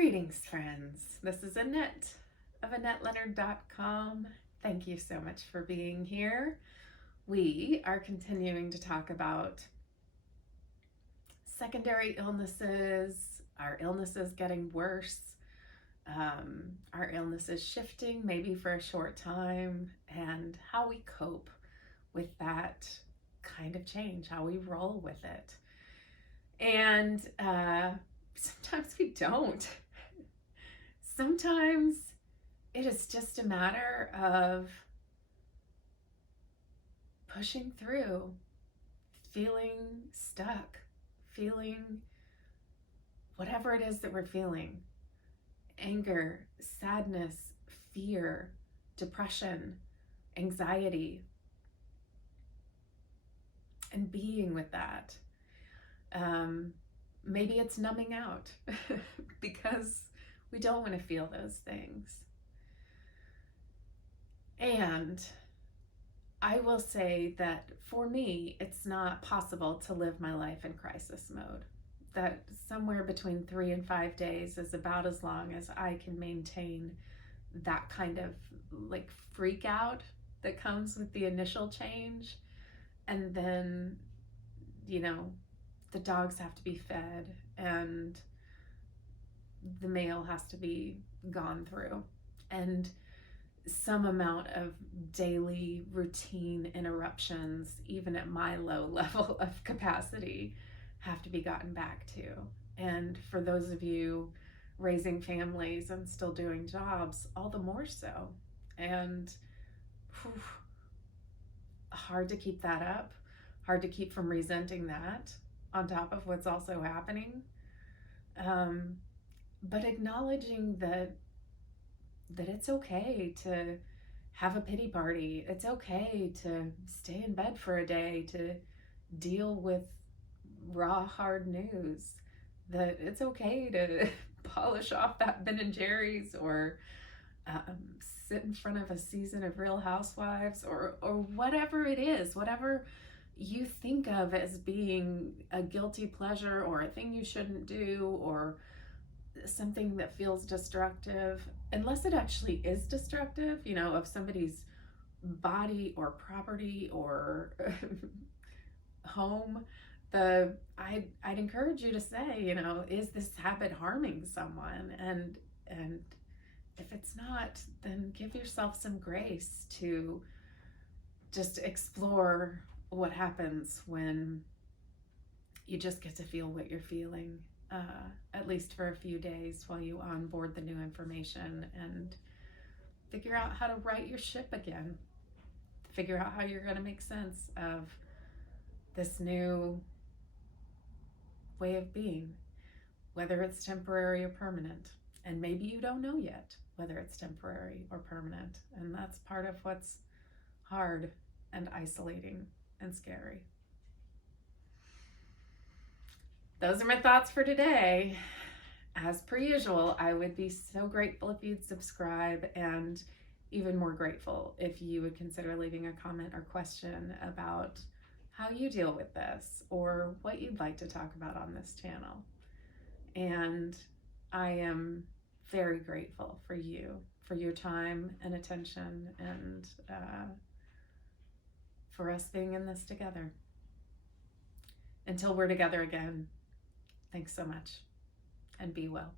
Greetings, friends. This is Annette of AnnetteLeonard.com. Thank you so much for being here. We are continuing to talk about secondary illnesses, our illnesses getting worse, our illnesses shifting maybe for a short time, and how we cope with that kind of change, how we roll with it. And sometimes we don't. Sometimes it is just a matter of pushing through, feeling stuck, feeling whatever it is that we're feeling. Anger, sadness, fear, depression, anxiety, and being with that. Maybe it's numbing out because we don't want to feel those things. And I will say that for me, it's not possible to live my life in crisis mode. That somewhere between 3 and 5 days is about as long as I can maintain that kind of like freak out that comes with the initial change. And then, the dogs have to be fed and the mail has to be gone through, and some amount of daily routine interruptions, even at my low level of capacity, have to be gotten back to. And for those of you raising families and still doing jobs, all the more so. And hard to keep that up, hard to keep from resenting that on top of what's also happening. But acknowledging that it's okay to have a pity party. It's okay to stay in bed for a day, to deal with raw, hard news. That it's okay to polish off that Ben & Jerry's or sit in front of a season of Real Housewives or whatever it is, whatever you think of as being a guilty pleasure or a thing you shouldn't do or something that feels destructive, unless it actually is destructive, of somebody's body or property or home. I'd encourage you to say, is this habit harming someone? And if it's not, then give yourself some grace to just explore what happens when you just get to feel what you're feeling, at least for a few days while you onboard the new information and figure out how to right your ship again. Figure out how you're going to make sense of this new way of being, whether it's temporary or permanent. And maybe you don't know yet whether it's temporary or permanent. And that's part of what's hard and isolating and scary. Those are my thoughts for today. As per usual, I would be so grateful if you'd subscribe, and even more grateful if you would consider leaving a comment or question about how you deal with this or what you'd like to talk about on this channel. And I am very grateful for you, for your time and attention, and for us being in this together. Until we're together again, thanks so much, and be well.